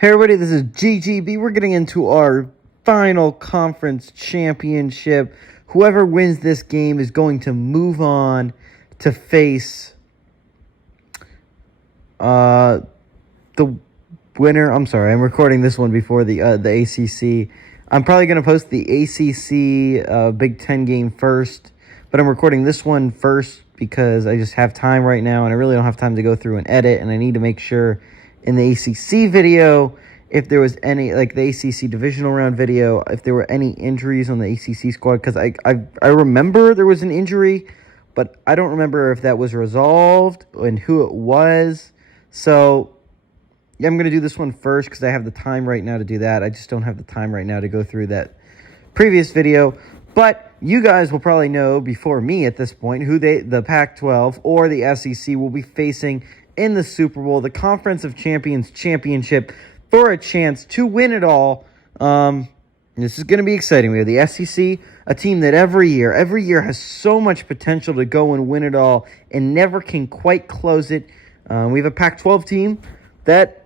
Hey everybody, this is GGB. We're getting into our final conference championship. Whoever wins this game is going to move on to face the winner. I'm sorry, I'm recording this one before the ACC. I'm probably going to post the ACC Big Ten game first, but I'm recording this one first because I just have time right now, and I really don't have time to go through and edit, and I need to make sure in the ACC video, if there was any, like the ACC divisional round video, if there were any injuries on the ACC squad, because I remember there was an injury, but I don't remember if that was resolved and who it was. So yeah, I'm going to do this one first because I have the time right now to do that. I just don't have the time right now to go through that previous video. But you guys will probably know before me at this point who the Pac-12 or the SEC will be facing in the Super Bowl, the Conference of Champions Championship, for a chance to win it all. This is going to be exciting. We have the SEC, a team that every year has so much potential to go and win it all and never can quite close it. We have a Pac-12 team that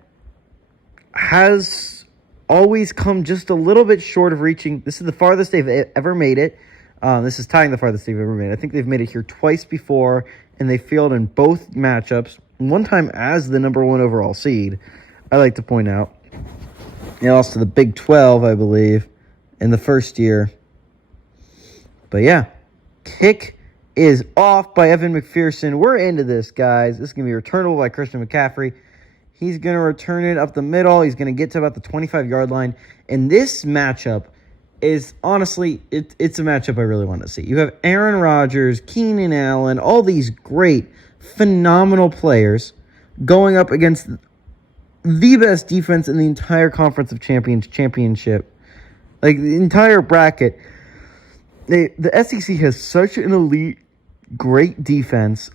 has always come just a little bit short of reaching. This is the farthest they've ever made it. This is tying the farthest they've ever made it. I think they've made it here twice before, and they failed in both matchups. One time as the number one overall seed, I like to point out. They lost to the Big 12, I believe, in the first year. But yeah, kick is off by Evan McPherson. We're into this, guys. This is going to be returnable by Christian McCaffrey. He's going to return it up the middle. He's going to get to about the 25-yard line. And this matchup is, honestly, it's a matchup I really want to see. You have Aaron Rodgers, Keenan Allen, all these great, phenomenal players going up against the best defense in the entire Conference of Champions championship. Like, the entire bracket. The SEC has such an elite, great defense.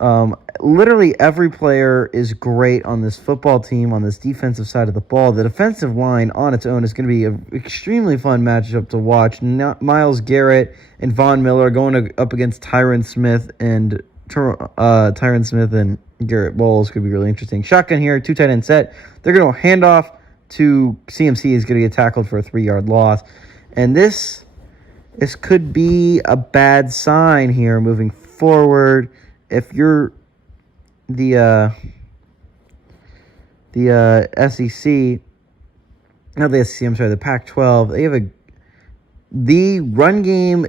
Literally every player is great on this football team, on this defensive side of the ball. The defensive line on its own is going to be an extremely fun matchup to watch. Myles Garrett and Von Miller going up against Tyron Smith and Garrett Bowles could be really interesting. Shotgun here, two tight end set. They're going to hand off to CMC. Is going to get tackled for a 3-yard loss. And this could be a bad sign here moving forward. If you're the SEC, not the SEC, I'm sorry, the Pac-12, the run game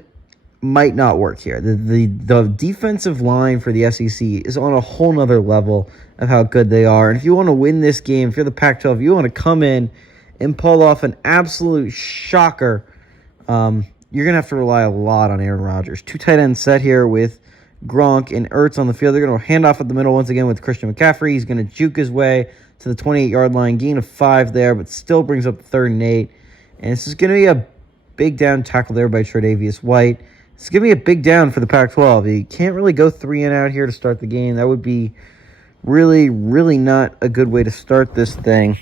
might not work here. The defensive line for the SEC is on a whole nother level of how good they are. And if you want to win this game, if you're the Pac-12, you want to come in and pull off an absolute shocker, you're going to have to rely a lot on Aaron Rodgers. Two tight end set here with Gronk and Ertz on the field. They're going to hand off at the middle once again with Christian McCaffrey. He's going to juke his way to the 28-yard line, gain of 5 there, but still brings up 3rd and 8. And this is going to be a big down tackle there by Tre'Davious White. It's going to be a big down for the Pac-12. You can't really go 3 and out here to start the game. That would be really, really not a good way to start this thing.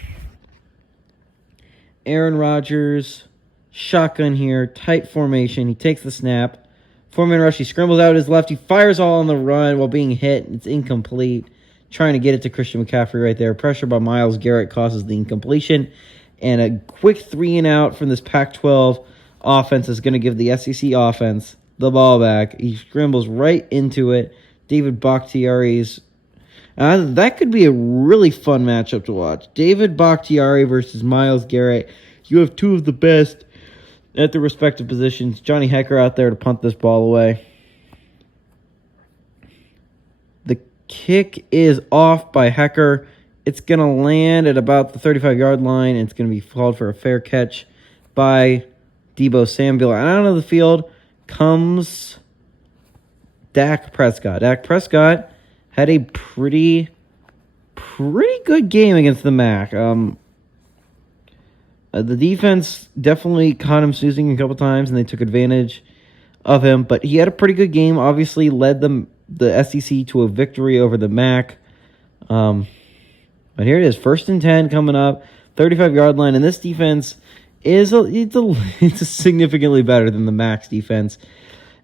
Aaron Rodgers, shotgun here, tight formation. He takes the snap. 4-man rush. He scrambles out his left. He fires all on the run while being hit. It's incomplete. Trying to get it to Christian McCaffrey right there. Pressure by Myles Garrett causes the incompletion. And a quick 3 and out from this Pac-12 offense is going to give the SEC offense the ball back. He scrambles right into it. David Bakhtiari's. That could be a really fun matchup to watch. David Bakhtiari versus Myles Garrett. You have two of the best at the respective positions. Johnny Hekker out there to punt this ball away. The kick is off by Hekker. It's going to land at about the 35-yard line, and it's going to be called for a fair catch by Deebo Samuel. And out of the field comes Dak Prescott. Dak Prescott had a pretty good game against the MAC. The defense definitely caught him snoozing a couple times, and they took advantage of him. But he had a pretty good game. Obviously, led the SEC to a victory over the MAC. But here it is, 1st and 10 coming up, 35-yard line, and this defense is it's significantly better than the MAC's defense,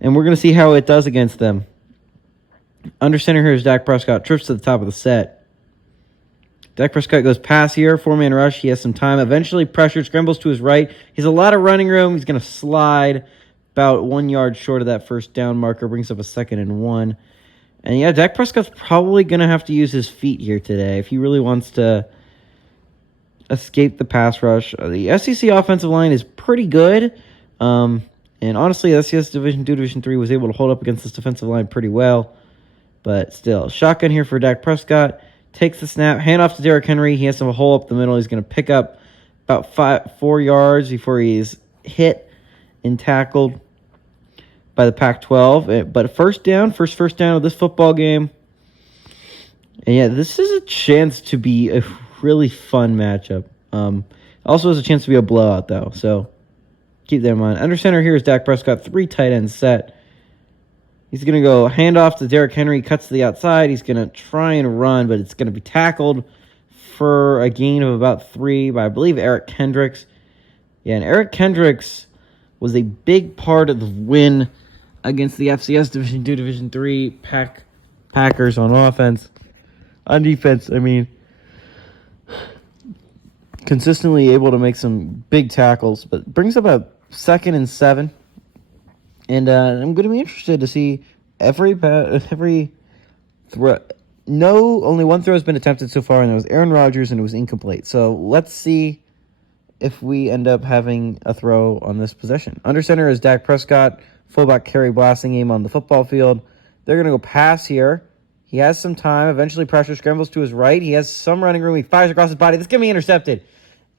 and we're going to see how it does against them. Under center here is Dak Prescott. Trips to the top of the set. Dak Prescott goes pass here, 4-man rush. He has some time. Eventually pressured, scrambles to his right. He has a lot of running room. He's going to slide about 1 yard short of that first down marker. Brings up a 2nd and 1. And yeah, Dak Prescott's probably going to have to use his feet here today if he really wants to escape the pass rush. The SEC offensive line is pretty good. And honestly, SEC Division 2, Division 3 was able to hold up against this defensive line pretty well. But still, shotgun here for Dak Prescott. Takes the snap, handoff to Derrick Henry. He has some hole up the middle. He's going to pick up about 4 yards before he's hit and tackled by the Pac-12. But first down of this football game. And yeah, this is a chance to be a really fun matchup. Also has a chance to be a blowout, though. So keep that in mind. Under center here is Dak Prescott, 3 tight ends set. He's going to go handoff to Derrick Henry, cuts to the outside. He's going to try and run, but it's going to be tackled for a gain of about 3 by, I believe, Eric Kendricks. Yeah, and Eric Kendricks was a big part of the win against the FCS Division 2, Division 3 Packers on offense. On defense, I mean, consistently able to make some big tackles, but brings up a 2nd and 7. And I'm going to be interested to see every throw. Only one throw has been attempted so far, and it was Aaron Rodgers, and it was incomplete. So let's see if we end up having a throw on this possession. Under center is Dak Prescott, fullback Kerry Blasingame on the football field. They're going to go pass here. He has some time. Eventually, pressure scrambles to his right. He has some running room. He fires across his body. This is going to be intercepted.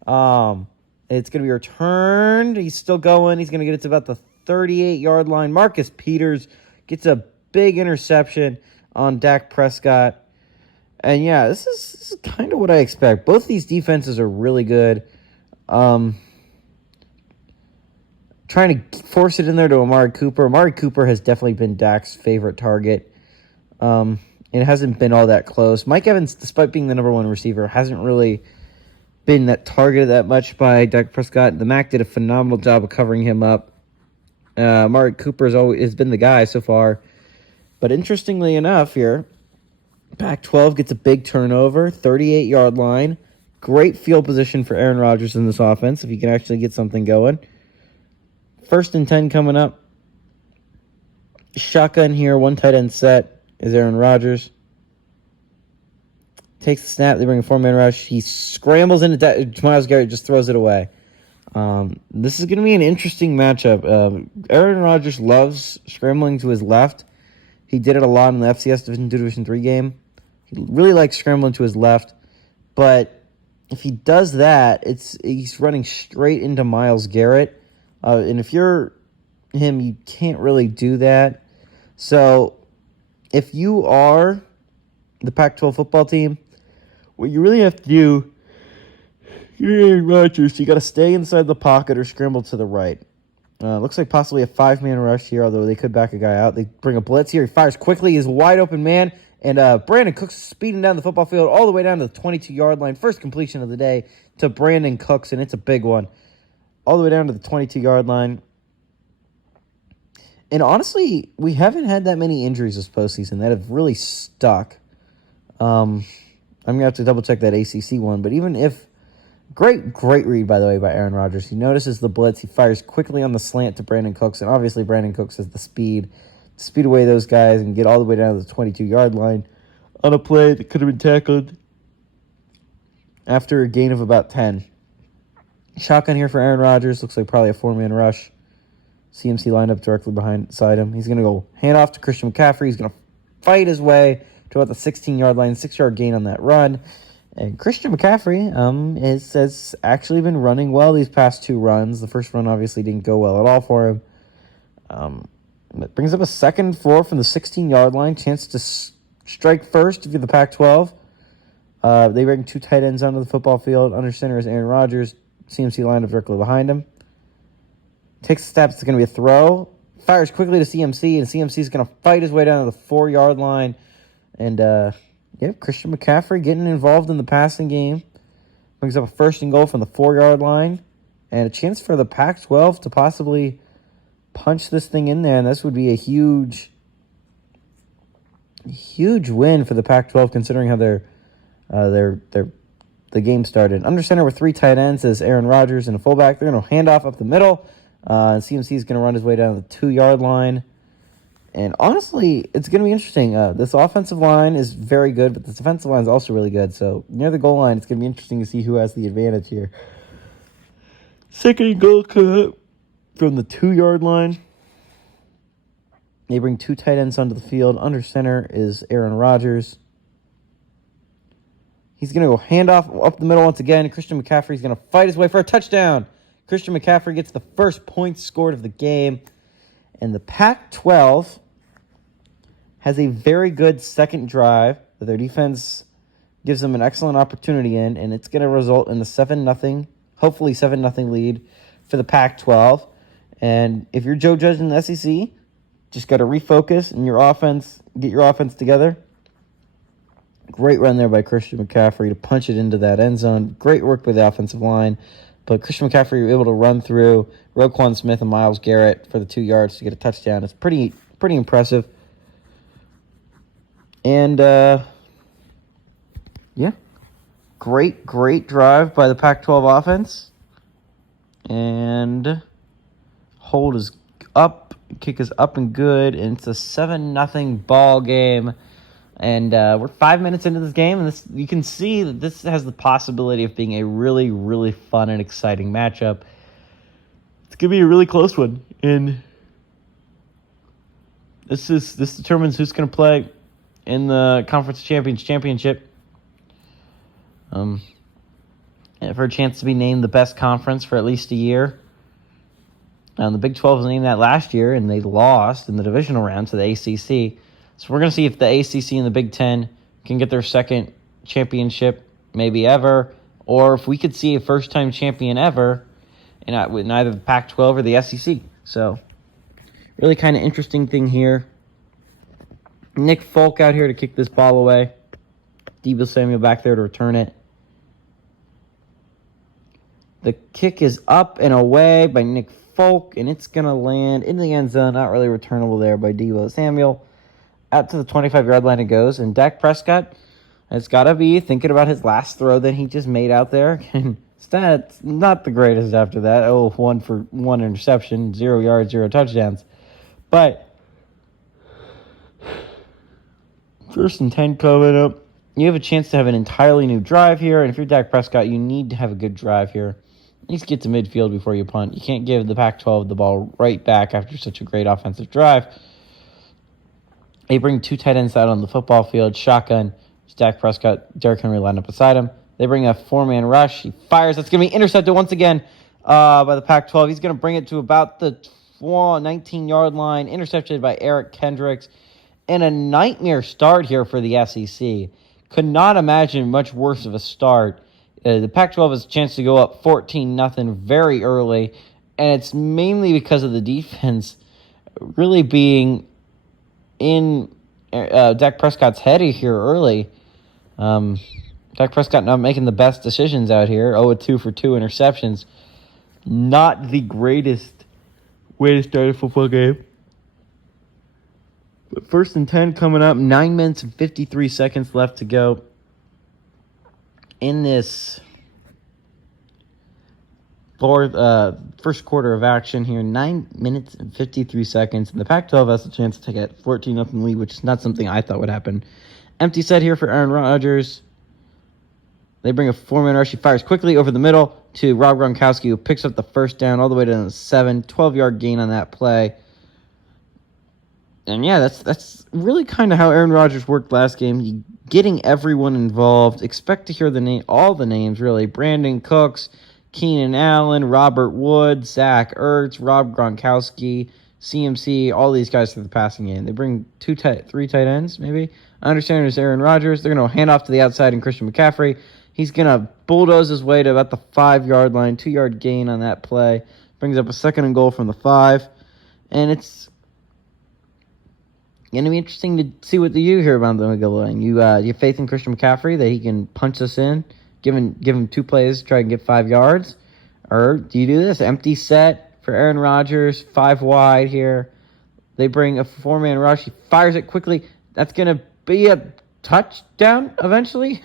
It's going to be returned. He's still going. He's going to get it to about the 38-yard line. Marcus Peters gets a big interception on Dak Prescott. And yeah, this is kind of what I expect. Both these defenses are really good. Trying to force it in there to Amari Cooper. Amari Cooper has definitely been Dak's favorite target. It hasn't been all that close. Mike Evans, despite being the number 1 receiver, hasn't really been that targeted that much by Dak Prescott. The MAC did a phenomenal job of covering him up. Amari Cooper has been the guy so far. But interestingly enough here, Pac-12 gets a big turnover, 38-yard line. Great field position for Aaron Rodgers in this offense if he can actually get something going. 1st and 10 coming up. Shotgun here, 1 tight end set is Aaron Rodgers. Takes the snap. They bring a 4-man rush. He scrambles into Myles Garrett, just throws it away. This is going to be an interesting matchup. Aaron Rodgers loves scrambling to his left. He did it a lot in the FCS Division 2, Division 3 game. He really likes scrambling to his left. But if he does that, he's running straight into Myles Garrett. And if you're him, you can't really do that. So if you are the Pac-12 football team, what you really have to do, you're Aaron Rodgers, you got to stay inside the pocket or scramble to the right. Looks like possibly a 5-man rush here, although they could back a guy out. They bring a blitz here. He fires quickly. He's a wide open man. And Brandon Cooks speeding down the football field all the way down to the 22-yard line. First completion of the day to Brandon Cooks, and it's a big one. All the way down to the 22-yard line. And honestly, we haven't had that many injuries this postseason that have really stuck. I'm going to have to double-check that ACC one. But even if... Great read, by the way, by Aaron Rodgers. He notices the blitz. He fires quickly on the slant to Brandon Cooks. And obviously, Brandon Cooks has the speed to speed away those guys and get all the way down to the 22-yard line on a play that could have been tackled after a gain of about 10. Shotgun here for Aaron Rodgers. Looks like probably a 4-man rush. CMC lined up directly beside him. He's going to go hand off to Christian McCaffrey. He's going to fight his way to about the 16-yard line, 6-yard gain on that run. And Christian McCaffrey has actually been running well these past 2 runs. The first run obviously didn't go well at all for him. It brings up a 2nd and 4 from the 16-yard line. Chance to strike first if you're the Pac-12. They bring 2 tight ends onto the football field. Under center is Aaron Rodgers. CMC lined up directly behind him. Takes the steps. It's going to be a throw. Fires quickly to CMC, and CMC is going to fight his way down to the 4-yard line. And, Christian McCaffrey getting involved in the passing game. Brings up a 1st and goal from the 4-yard line. And a chance for the Pac-12 to possibly punch this thing in there. And this would be a huge win for the Pac-12, considering how their the game started. Under center with 3 tight ends is Aaron Rodgers and a fullback. They're going to hand off up the middle. CMC is going to run his way down the 2-yard line. And honestly, it's going to be interesting. This offensive line is very good, but this defensive line is also really good. So near the goal line, it's going to be interesting to see who has the advantage here. Second and goal cut from the 2-yard line. They bring 2 tight ends onto the field. Under center is Aaron Rodgers. He's going to go handoff up the middle once again. Christian McCaffrey's going to fight his way for a touchdown. Christian McCaffrey gets the first point scored of the game. And the Pac-12 has a very good second drive that their defense gives them an excellent opportunity in, and it's going to result in the 7-0, hopefully 7-0 lead for the Pac-12. And if you're Joe Judge in the SEC, just got to refocus in your offense, get your offense together. Great run there by Christian McCaffrey to punch it into that end zone. Great work by the offensive line. But Christian McCaffrey was able to run through Roquan Smith and Myles Garrett for the 2 yards to get a touchdown. It's pretty impressive. And, yeah, great drive by the Pac-12 offense. And hold is up, kick is up and good, and it's a 7-0 ball game. And we're 5 minutes into this game, and you can see that this has the possibility of being a really, really fun and exciting matchup. It's going to be a really close one, and this determines who's going to play in the Conference Championship. For a chance to be named the best conference for at least a year. The Big 12 was named that last year, and they lost in the divisional round to the ACC. So we're going to see if the ACC and the Big 10 can get their second championship, maybe ever, or if we could see a first-time champion ever in either the Pac-12 or the SEC. So really kind of interesting thing here. Nick Folk out here to kick this ball away. Deebo Samuel back there to return it. The kick is up and away by Nick Folk, and it's going to land in the end zone. Not really returnable there by Deebo Samuel. Out to the 25-yard line it goes, and Dak Prescott has got to be thinking about his last throw that he just made out there. Stats not the greatest after that. 1 for 1 interception, 0 yards, 0 touchdowns. But first and 10 coming up. You have a chance to have an entirely new drive here, and if you're Dak Prescott, you need to have a good drive here. At least get to midfield before you punt. You can't give the Pac-12 the ball right back after such a great offensive drive. They bring 2 tight ends out on the football field. Shotgun. It's Dak Prescott, Derrick Henry lined up beside him. They bring a 4-man rush. He fires. That's going to be intercepted once again by the Pac-12. He's going to bring it to about the 19-yard line. Intercepted by Eric Kendricks. And a nightmare start here for the SEC. Could not imagine much worse of a start. The Pac-12 has a chance to go up 14-0 very early. And it's mainly because of the defense really being in Dak Prescott's head here early. Dak Prescott not making the best decisions out here. 0-2 for 2 interceptions. Not the greatest way to start a football game. But first and 10 coming up. 9 minutes and 53 seconds left to go in this first quarter of action here. 9 minutes and 53 seconds. And the Pac-12 has a chance to take a 14-0 lead, which is not something I thought would happen. Empty set here for Aaron Rodgers. They bring a 4-man rush. He fires quickly over the middle to Rob Gronkowski, who picks up the first down all the way to the 12-yard gain on that play. And yeah, that's really kind of how Aaron Rodgers worked last game. Getting everyone involved. Expect to hear all the names, really. Brandon Cooks, Keenan Allen, Robert Wood, Zach Ertz, Rob Gronkowski, CMC, all these guys for the passing game. They bring 3 tight ends, maybe. I understand it's Aaron Rodgers. They're going to hand off to the outside and Christian McCaffrey. He's going to bulldoze his way to about the 5-yard line, 2-yard gain on that play. Brings up a 2nd and goal from the 5. And it's going to be interesting to see what you hear about the goal line. You have faith in Christian McCaffrey that he can punch this in, give him 2 plays, try and get 5 yards? Or do you do this? Empty set for Aaron Rodgers, 5 wide here. They bring a 4-man rush. He fires it quickly. That's going to be a touchdown eventually.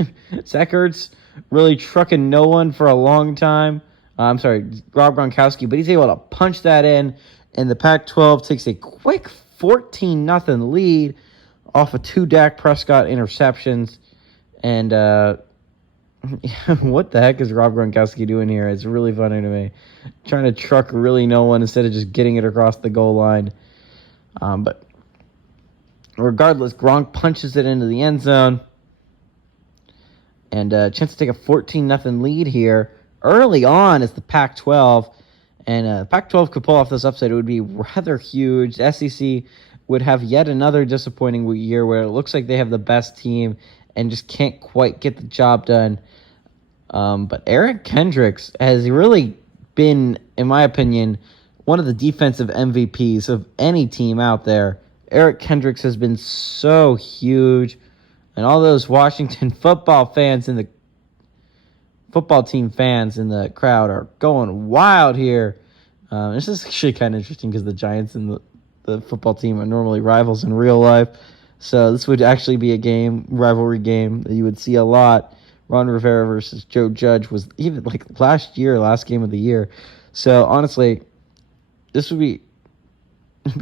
Zach Ertz really trucking no one for a long time. I'm sorry, Rob Gronkowski, but he's able to punch that in, and the Pac-12 takes a quick 14-0 lead off of 2 Dak Prescott interceptions. And what the heck is Rob Gronkowski doing here? It's really funny to me. Trying to truck really no one instead of just getting it across the goal line. But regardless, Gronk punches it into the end zone. And a chance to take a 14-0 lead here. Early on is the Pac-12. And Pac-12 could pull off this upset. It would be rather huge. The SEC would have yet another disappointing year where it looks like they have the best team and just can't quite get the job done. But Eric Kendricks has really been, in my opinion, one of the defensive MVPs of any team out there. Eric Kendricks has been so huge. And all those Washington football fans and the football team fans in the crowd are going wild here. This is actually kind of interesting because the Giants and the football team are normally rivals in real life. So this would actually be a rivalry game that you would see a lot. Ron Rivera versus Joe Judge was even like last game of the year. So honestly, this would be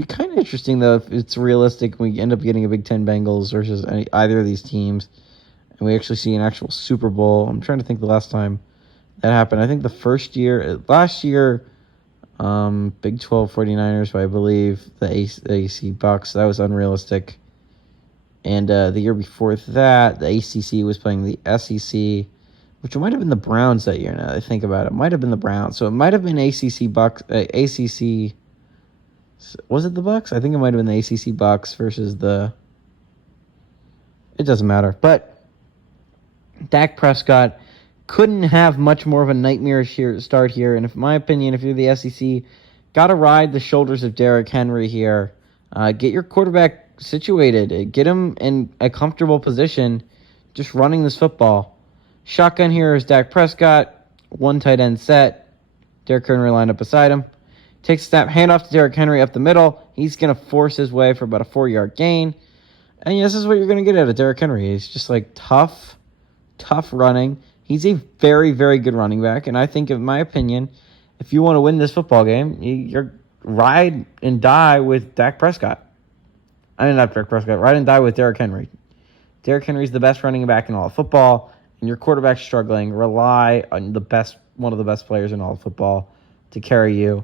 kind of interesting though if it's realistic. We end up getting a Big Ten Bengals versus either of these teams, and we actually see an actual Super Bowl. I'm trying to think the last time that happened. I think last year, Big 12 49ers, but I believe the AC Bucks. That was unrealistic. And the year before that, the ACC was playing the SEC, which might have been the Browns that year. Now that I think about it, might have been the Browns. So it might have been ACC Bucks. ACC. Was it the Bucks? I think it might have been the ACC Bucks versus the. It doesn't matter. But Dak Prescott couldn't have much more of a nightmarish start here. And in my opinion, if you're the SEC, got to ride the shoulders of Derrick Henry here. Get your quarterback situated. Get him in a comfortable position just running this football. Shotgun here is Dak Prescott. 1 tight end set. Derrick Henry lined up beside him. Takes a snap, handoff to Derrick Henry up the middle. He's going to force his way for about a 4-yard gain. And this is what you're going to get out of Derrick Henry. He's just like tough running. He's a very, very good running back. And I think, in my opinion, if you want to win this football game, you're ride and die with Dak Prescott. I mean, not Dak Prescott. Ride and die with Derrick Henry. Derrick Henry's the best running back in all of football. And your quarterback's struggling. Rely on one of the best players in all of football to carry you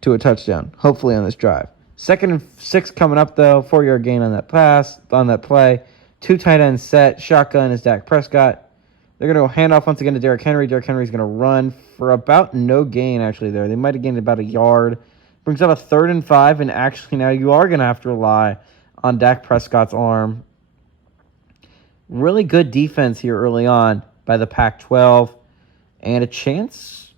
to a touchdown, hopefully on this drive. 2nd and 6 coming up, though. 4-yard gain on that play. 2 tight ends set. Shotgun is Dak Prescott. They're going to go handoff once again to Derrick Henry. Derrick Henry's going to run for about no gain, actually, there. They might have gained about a yard. Brings up a 3rd and 5, and actually now you are going to have to rely on Dak Prescott's arm. Really good defense here early on by the Pac-12, and a chance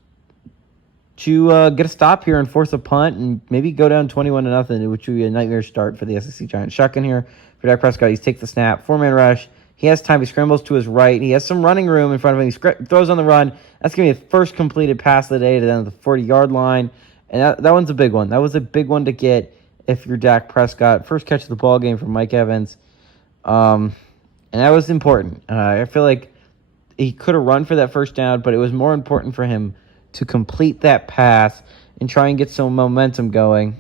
to get a stop here and force a punt and maybe go down 21-0, which would be a nightmare start for the SEC Giants. Shotgun here for Dak Prescott. He takes the snap. 4-man rush. He has time. He scrambles to his right. He has some running room in front of him. He throws on the run. That's going to be his first completed pass of the day to the 40-yard line. And that one's a big one. That was a big one to get if you're Dak Prescott. First catch of the ball game from Mike Evans. And that was important. I feel like he could have run for that first down, but it was more important for him to complete that pass and try and get some momentum going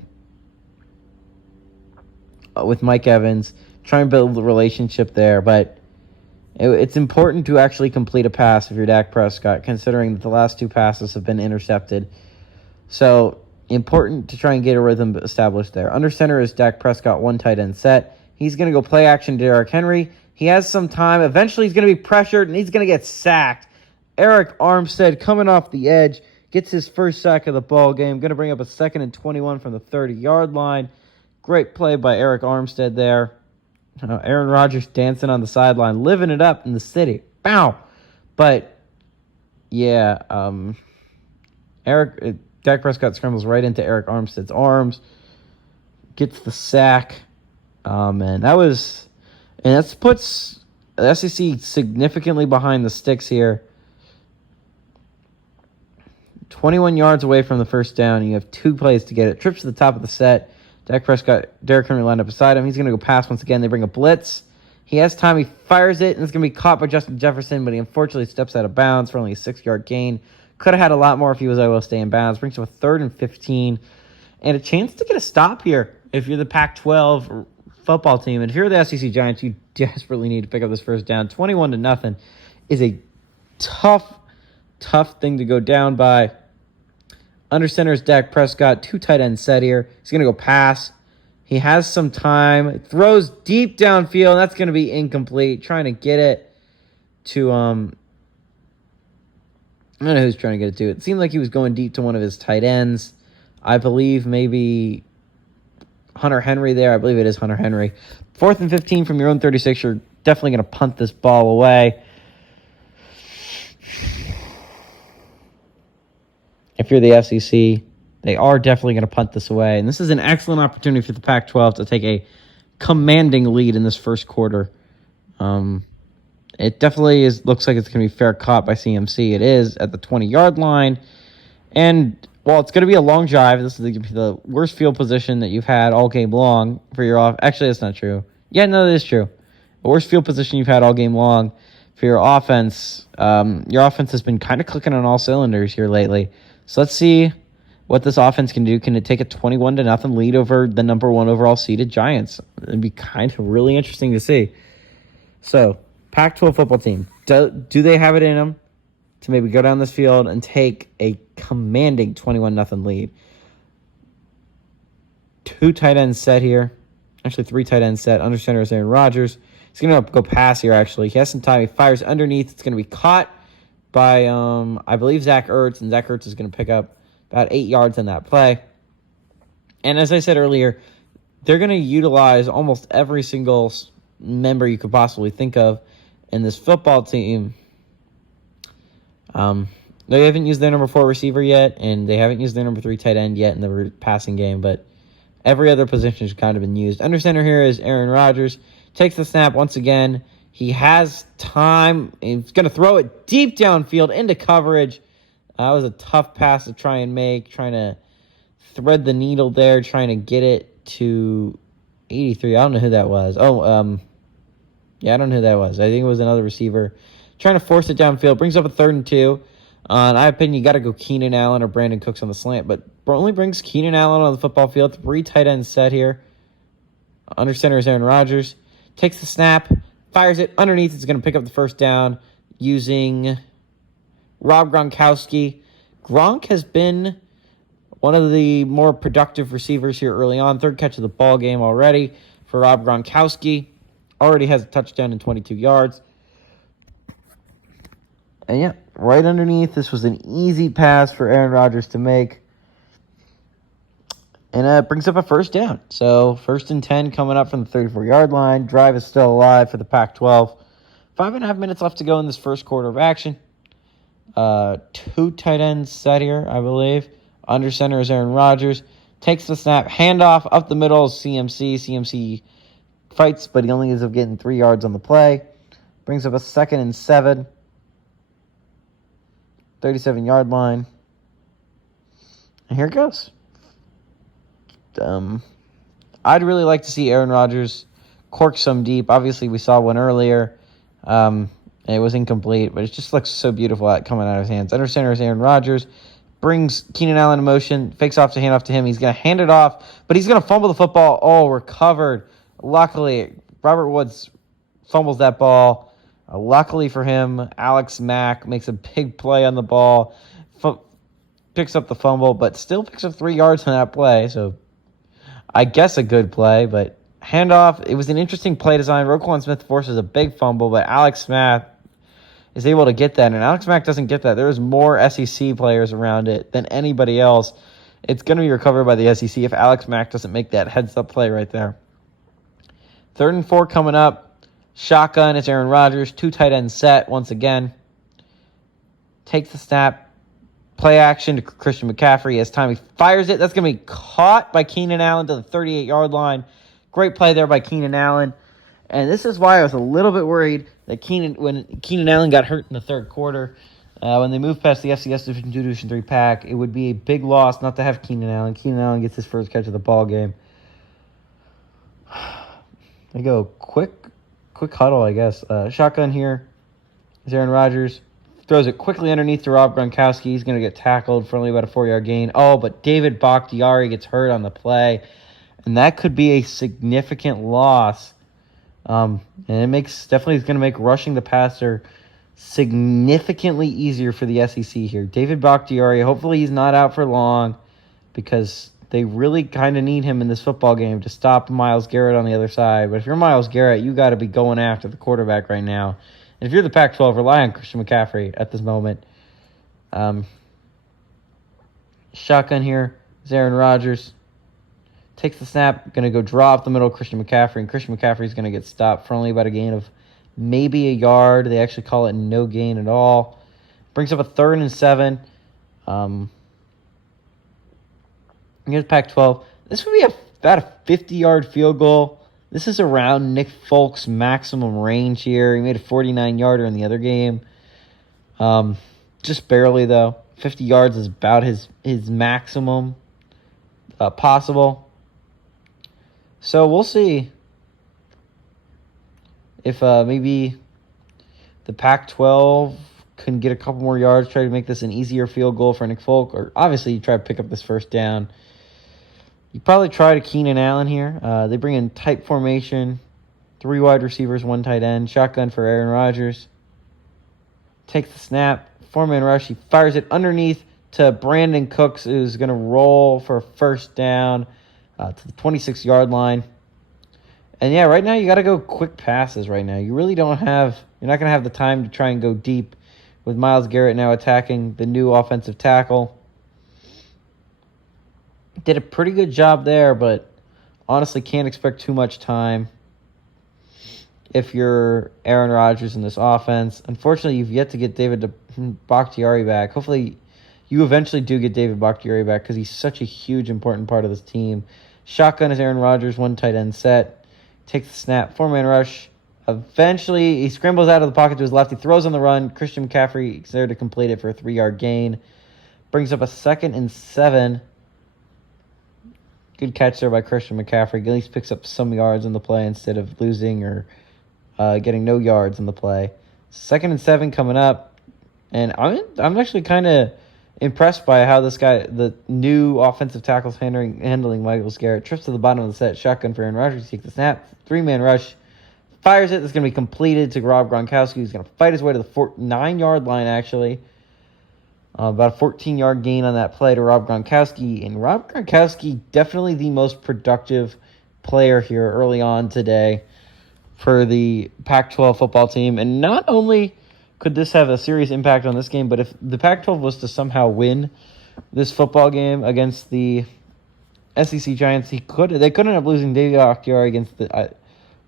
with Mike Evans. Try and build a relationship there. But it's important to actually complete a pass if you're Dak Prescott, considering that the last 2 passes have been intercepted. So important to try and get a rhythm established there. Under center is Dak Prescott, 1 tight end set. He's going to go play action to Derrick Henry. He has some time. Eventually he's going to be pressured, and he's going to get sacked. Eric Armstead coming off the edge, gets his first sack of the ball game. Going to bring up a 2nd and 21 from the 30-yard line. Great play by Eric Armstead there. Aaron Rodgers dancing on the sideline, living it up in the city. Bow! But, yeah, Dak Prescott scrambles right into Eric Armstead's arms, gets the sack, and that puts the SEC significantly behind the sticks here. 21 yards away from the first down. You have 2 plays to get it. Trips to the top of the set. Dak Prescott, Derrick Henry lined up beside him. He's going to go pass once again. They bring a blitz. He has time. He fires it, and it's going to be caught by Justin Jefferson, but he unfortunately steps out of bounds for only a 6-yard gain. Could have had a lot more if he was able to stay in bounds. Brings up a 3rd and 15, and a chance to get a stop here if you're the Pac-12 football team. And if you're the SEC Giants, you desperately need to pick up this first down. 21-0 is a tough thing to go down by. Under center is Dak Prescott. 2 tight ends set here. He's going to go pass. He has some time. Throws deep downfield, and that's going to be incomplete. Trying to get it to, I don't know who's trying to get it to. It seemed like he was going deep to one of his tight ends. I believe maybe Hunter Henry there. I believe it is Hunter Henry. 4th and 15 from your own 36. You're definitely going to punt this ball away. If you're the SEC, they are definitely going to punt this away. And this is an excellent opportunity for the Pac-12 to take a commanding lead in this first quarter. It definitely looks like it's going to be fair caught by CMC. It is at the 20-yard line. And while it's going to be a long drive, this is going to be the worst field position that you've had all game long for your off. Actually, that's not true. Yeah, no, that is true. The worst field position you've had all game long for your offense. Your offense has been kind of clicking on all cylinders here lately. So let's see what this offense can do. Can it take a 21-0 lead over the number 1 overall seeded Giants? It'd be kind of really interesting to see. So, Pac-12 football team, do they have it in them to maybe go down this field and take a commanding 21-0 lead? 2 tight ends set here. Actually, 3 tight ends set. Under center is Aaron Rodgers. He's going to go pass here, actually. He has some time. He fires underneath. It's going to be caught by, I believe, Zach Ertz, and Zach Ertz is going to pick up about 8 yards on that play. And as I said earlier, they're going to utilize almost every single member you could possibly think of in this football team. They haven't used their number 4 receiver yet, and they haven't used their number 3 tight end yet in the passing game, but every other position has kind of been used. Under center here is Aaron Rodgers. Takes the snap once again. He has time. He's going to throw it deep downfield into coverage. That was a tough pass to try and make, trying to thread the needle there, trying to get it to 83. I don't know who that was. Yeah, I don't know who that was. I think it was another receiver. Trying to force it downfield. Brings up a 3rd and 2. In my opinion, you got to go Keenan Allen or Brandon Cooks on the slant, but only brings Keenan Allen on the football field. 3 tight ends set here. Under center is Aaron Rodgers. Takes the snap. Fires it underneath. It's going to pick up the first down using Rob Gronkowski. Gronk has been one of the more productive receivers here early on. 3rd catch of the ball game already for Rob Gronkowski. Already has a touchdown in 22 yards. And yeah, right underneath. This was an easy pass for Aaron Rodgers to make. And it brings up a first down. So 1st and 10 coming up from the 34-yard line. Drive is still alive for the Pac-12. 5.5 minutes left to go in this first quarter of action. 2 tight ends set here, I believe. Under center is Aaron Rodgers. Takes the snap. Handoff up the middle is CMC. CMC fights, but he only ends up getting 3 yards on the play. Brings up a 2nd and 7. 37-yard line. And here it goes. I'd really like to see Aaron Rodgers cork some deep. Obviously, we saw one earlier. It was incomplete, but it just looks so beautiful coming out of his hands. Under center is Aaron Rodgers. Brings Keenan Allen in motion. Fakes off to hand off to him. He's going to hand it off, but he's going to fumble the football. Oh, recovered. Luckily, Robert Woods fumbles that ball. Luckily for him, Alex Mack makes a big play on the ball. Picks up the fumble, but still picks up 3 yards on that play. So I guess a good play, but handoff. It was an interesting play design. Roquan Smith forces a big fumble, but Alex Mack is able to get that, and Alex Mack doesn't get that. There's more SEC players around it than anybody else. It's going to be recovered by the SEC if Alex Mack doesn't make that heads-up play right there. 3rd and 4 coming up. Shotgun, it's Aaron Rodgers. 2 tight ends set once again. Takes the snap. Play action to Christian McCaffrey. As time he fires it, that's going to be caught by Keenan Allen to the 38-yard line. Great play there by Keenan Allen. And this is why I was a little bit worried that when Keenan Allen got hurt in the 3rd quarter, when they moved past the FCS Division 2, Division 3 Pac, it would be a big loss not to have Keenan Allen. Keenan Allen gets his first catch of the ball game. They go quick quick huddle, I guess. Shotgun here is Aaron Rodgers. Throws it quickly underneath to Rob Gronkowski. He's going to get tackled for only about a 4-yard gain. Oh, but David Bakhtiari gets hurt on the play. And that could be a significant loss. And it definitely is going to make rushing the passer significantly easier for the SEC here. David Bakhtiari, hopefully he's not out for long because they really kind of need him in this football game to stop Myles Garrett on the other side. But if you're Myles Garrett, you got to be going after the quarterback right now. And if you're the Pac-12, rely on Christian McCaffrey at this moment. Shotgun here is Aaron Rodgers. Takes the snap, going to go draw up the middle of Christian McCaffrey, and Christian McCaffrey is going to get stopped for only about a gain of maybe a yard. They actually call it no gain at all. Brings up a 3rd and 7. Here's Pac-12. This would be about a 50-yard field goal. This is around Nick Folk's maximum range here. He made a 49-yarder in the other game. Just barely, though. 50 yards is about his maximum possible. So we'll see if maybe the Pac-12 can get a couple more yards, try to make this an easier field goal for Nick Folk, or obviously you try to pick up this first down. You probably try to Keenan Allen here. They bring in tight formation, 3 wide receivers, 1 tight end, shotgun for Aaron Rodgers. Takes the snap, 4-man rush. He fires it underneath to Brandon Cooks, who's going to roll for a first down to the 26-yard line. And yeah, right now you got to go quick passes right now. You're not going to have the time to try and go deep with Myles Garrett now attacking the new offensive tackle. Did a pretty good job there, but honestly can't expect too much time if you're Aaron Rodgers in this offense. Unfortunately, you've yet to get David Bakhtiari back. Hopefully, you eventually do get David Bakhtiari back because he's such a huge, important part of this team. Shotgun is Aaron Rodgers, 1 tight end set. Takes the snap, 4-man rush. Eventually, he scrambles out of the pocket to his left. He throws on the run. Christian McCaffrey is there to complete it for a 3-yard gain. Brings up a 2nd and 7. Good catch there by Christian McCaffrey. At least picks up some yards in the play instead of losing or getting no yards in the play. 2nd and 7 coming up. And I'm actually kind of impressed by how this guy, the new offensive tackle's handling Myles Garrett. Trips to the bottom of the set. Shotgun for Aaron Rodgers. Takes the snap. 3-man rush. Fires it. That's going to be completed to Rob Gronkowski. He's going to fight his way to the 9-yard line, actually. About a 14-yard gain on that play to Rob Gronkowski. And Rob Gronkowski, definitely the most productive player here early on today for the Pac-12 football team. And not only could this have a serious impact on this game, but if the Pac-12 was to somehow win this football game against the SEC Giants, they could end up losing David Bakhtiari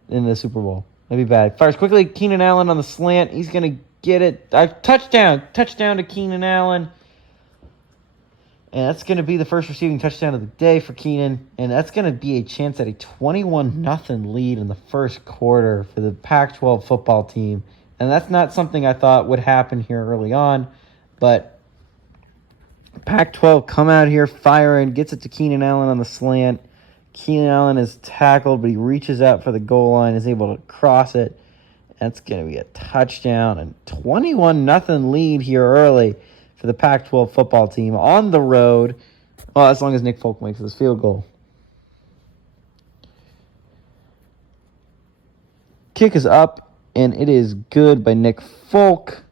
in the Super Bowl. That'd be bad. Fires quickly. Keenan Allen on the slant. He's going to get it. Touchdown to Keenan Allen. And that's going to be the first receiving touchdown of the day for Keenan. And that's going to be a chance at a 21-0 lead in the first quarter for the Pac-12 football team. And that's not something I thought would happen here early on. But Pac-12 come out here firing, gets it to Keenan Allen on the slant. Keenan Allen is tackled, but he reaches out for the goal line, is able to cross it. That's going to be a touchdown. And 21-0 lead here early for the Pac-12 football team on the road. Well, as long as Nick Folk makes this field goal. Kick is up, and it is good by Nick Folk.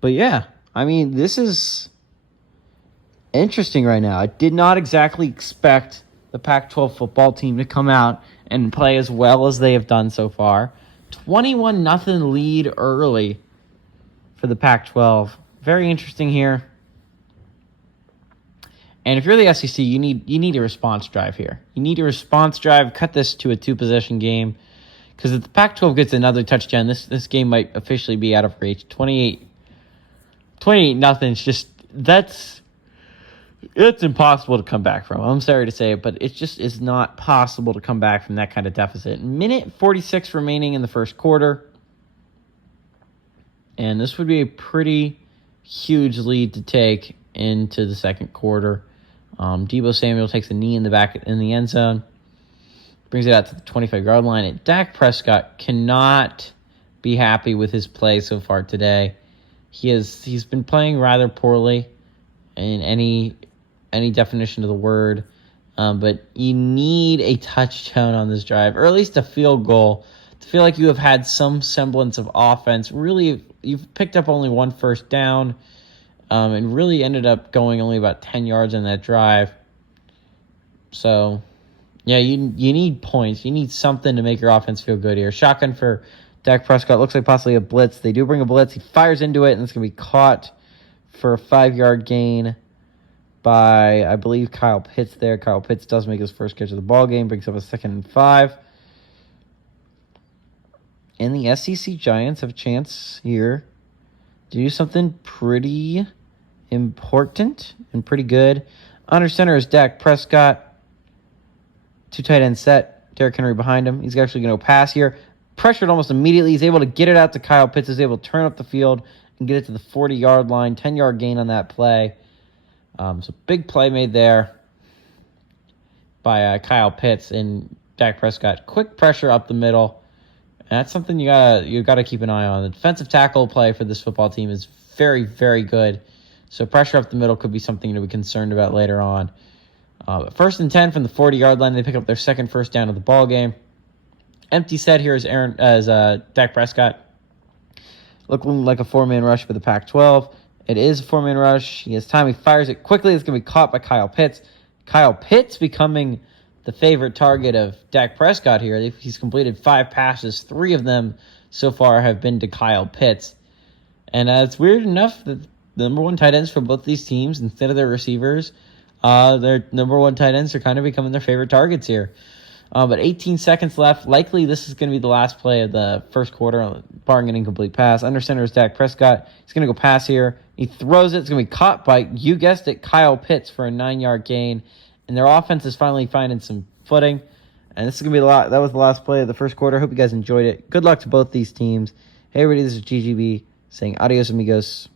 But yeah, this is interesting right now. I did not exactly expect the Pac-12 football team to come out and play as well as they have done so far. 21-0 lead early for the Pac-12. Very interesting here. And if you're the SEC, you need a response drive here. You need a response drive. Cut this to a 2-possession game. Because if the Pac-12 gets another touchdown, this game might officially be out of reach. 28-0. It's impossible to come back from. I'm sorry to say it, but it just is not possible to come back from that kind of deficit. Minute 46 remaining in the first quarter. And this would be a pretty huge lead to take into the second quarter. Deebo Samuel takes a knee in the end zone. Brings it out to the 25-yard line. And Dak Prescott cannot be happy with his play so far today. He's been playing rather poorly in any definition of the word. But you need a touchdown on this drive, or at least a field goal, to feel like you have had some semblance of offense. Really, you've picked up only one first down, and really ended up going only about 10 yards on that drive. So, yeah, you need points. You need something to make your offense feel good here. Shotgun for Dak Prescott. Looks like possibly a blitz. They do bring a blitz. He fires into it, and it's going to be caught for a 5-yard gain by, I believe, Kyle Pitts there. Kyle Pitts does make his first catch of the ball game, brings up a 2nd and 5. And the SEC Giants have a chance here to do something pretty important and pretty good. Under center is Dak Prescott. 2 tight end set. Derrick Henry behind him. He's actually going to pass here. Pressured almost immediately. He's able to get it out to Kyle Pitts. He's able to turn up the field and get it to the 40-yard line. 10-yard gain on that play. So big play made there by Kyle Pitts and Dak Prescott. Quick pressure up the middle. And that's something you gotta keep an eye on. The defensive tackle play for this football team is very, very good. So pressure up the middle could be something to be concerned about later on. But 1st and 10 from the 40-yard line. They pick up their 2nd first down of the ball game. Empty set here as Dak Prescott. Looking like a 4-man rush for the Pac-12. It is a 4-man rush. He has time. He fires it quickly. It's going to be caught by Kyle Pitts. Kyle Pitts becoming the favorite target of Dak Prescott here. He's completed 5 passes. 3 of them so far have been to Kyle Pitts. And it's weird enough that the number 1 tight ends for both these teams, instead of their receivers, their number 1 tight ends are kind of becoming their favorite targets here. But 18 seconds left. Likely this is going to be the last play of the first quarter, barring an incomplete pass. Under center is Dak Prescott. He's going to go pass here. He throws it. It's going to be caught by, you guessed it, Kyle Pitts for a 9-yard gain. And their offense is finally finding some footing. And this is going to be that was the last play of the first quarter. Hope you guys enjoyed it. Good luck to both these teams. Hey, everybody, this is GGB saying adios, amigos.